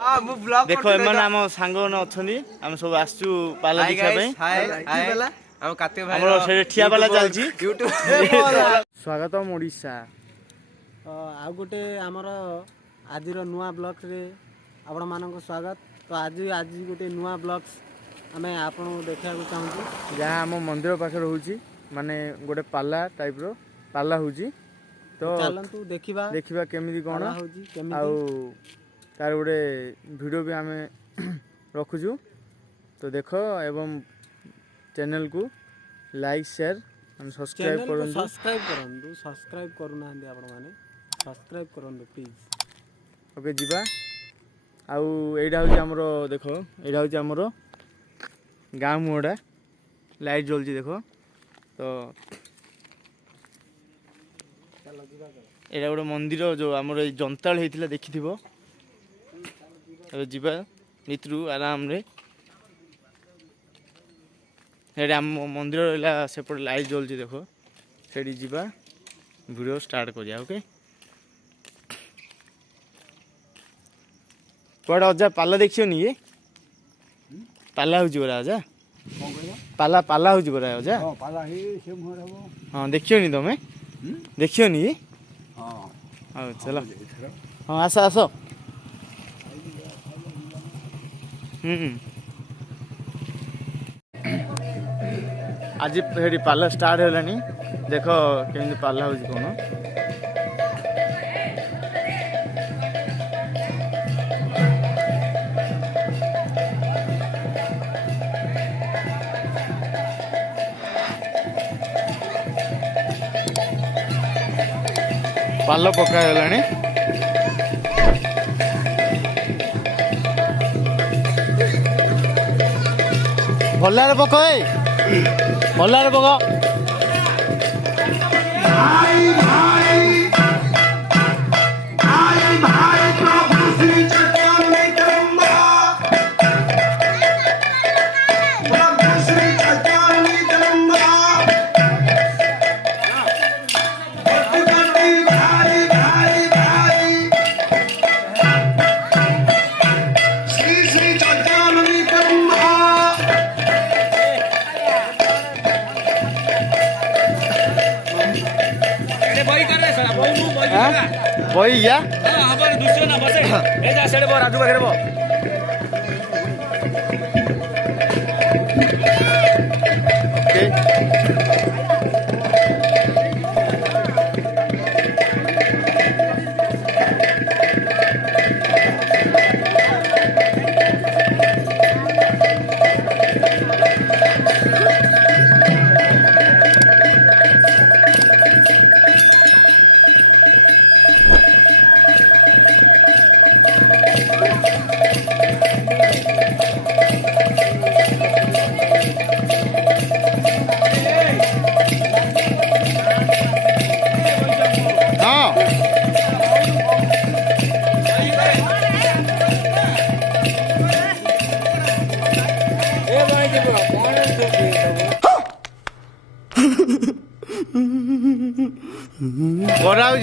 देखो एम आम सांग आम सब आसचु पाला देखा ठिया पाला चलची स्वागतम ओडिशा आउ गोटे आमर आज नुआ ब्लॉग्स रे आपण मानक स्वागत। तो आज आज गोटे नुआ ब्लॉग्स आम आपन देखा चाहूँ जहाँ आम मंदिर पाखे होची माने गोटे पाला टाइप रो पाला होची। तो चलतु देखा देखा केमी कौन आउ तार गोटे वीडियो भी आम रखुचु। तो देख एवं चैनल को लाइक शेयर सब्सक्राइब करूँ सब्सक्राइब करूना आपण माने सब्सक्राइब करूँ प्लीज। ओके जीवा आउ एटा हूँ आमर देख एटा हूँ आमर गाँ मुहटा लाइट जलती देख। तो एटा गोटे मंदिर जो आमर जंताल होता देखि जीवा भितरू आराम रे आम मंदिर रहा सेपटे लाइट जलती देख से जीवा वीडियो स्टार्ट करिया। ओके कौड़ा अजा पाला देखियो नी ये पाला हो बरा अजा पाला पाला हो बरा अजा हाँ देखियो नी तमें देखियो नी हाँ चलो हाँ आस आस आज हेटी पाला स्टार्ट होलानी देख केमी पाला हो कौन पाल पकागलानी भल्लारे पक भल्लारे पक वही या दूसरे ना बसे ए जा सेड़े बो राजू बगैरह बो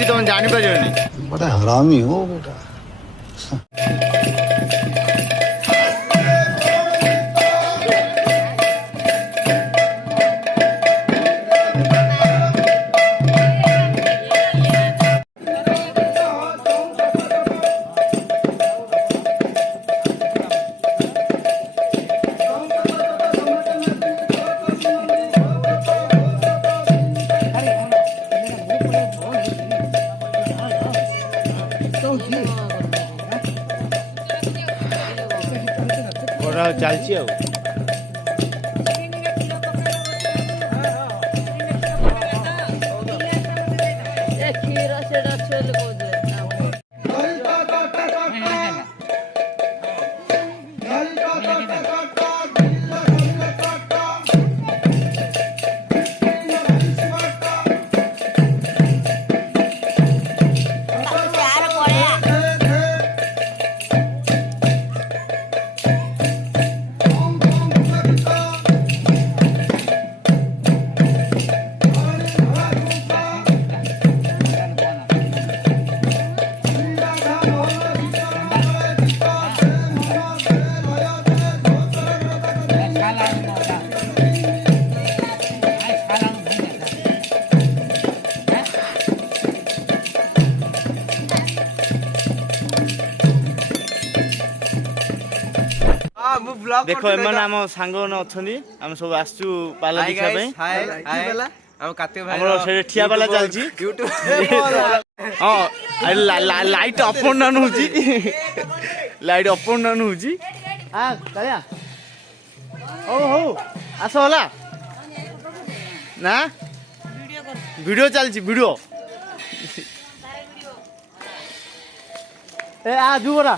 तुम जानी पारे बड़ा हरामी हो बेटा। चलची देख एम आम सांग अच्छा आम सब आसचु पाला देखा ठिया पाला चलती हाँ लाइट अप एंड डाउन हो लाइट अप एंड डाउन हो हो आस होला ना वीडियो चलती वीडियो ए आ जुबरा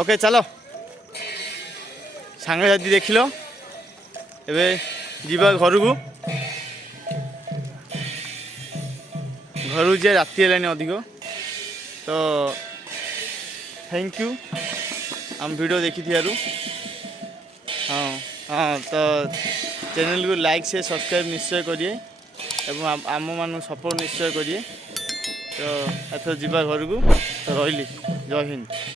ओके चलो सांगसाथी देख लो एबे जीवा घर को घर जे राति है अधिक तो थैंक यू आम वीडियो देखी थी हाँ हाँ तो चैनल को लाइक से सब्सक्राइब निश्चय करिए एवं आम मान सपोर्ट निश्चय करिए तो एथर जीवा घर को तो रही जय हिंद।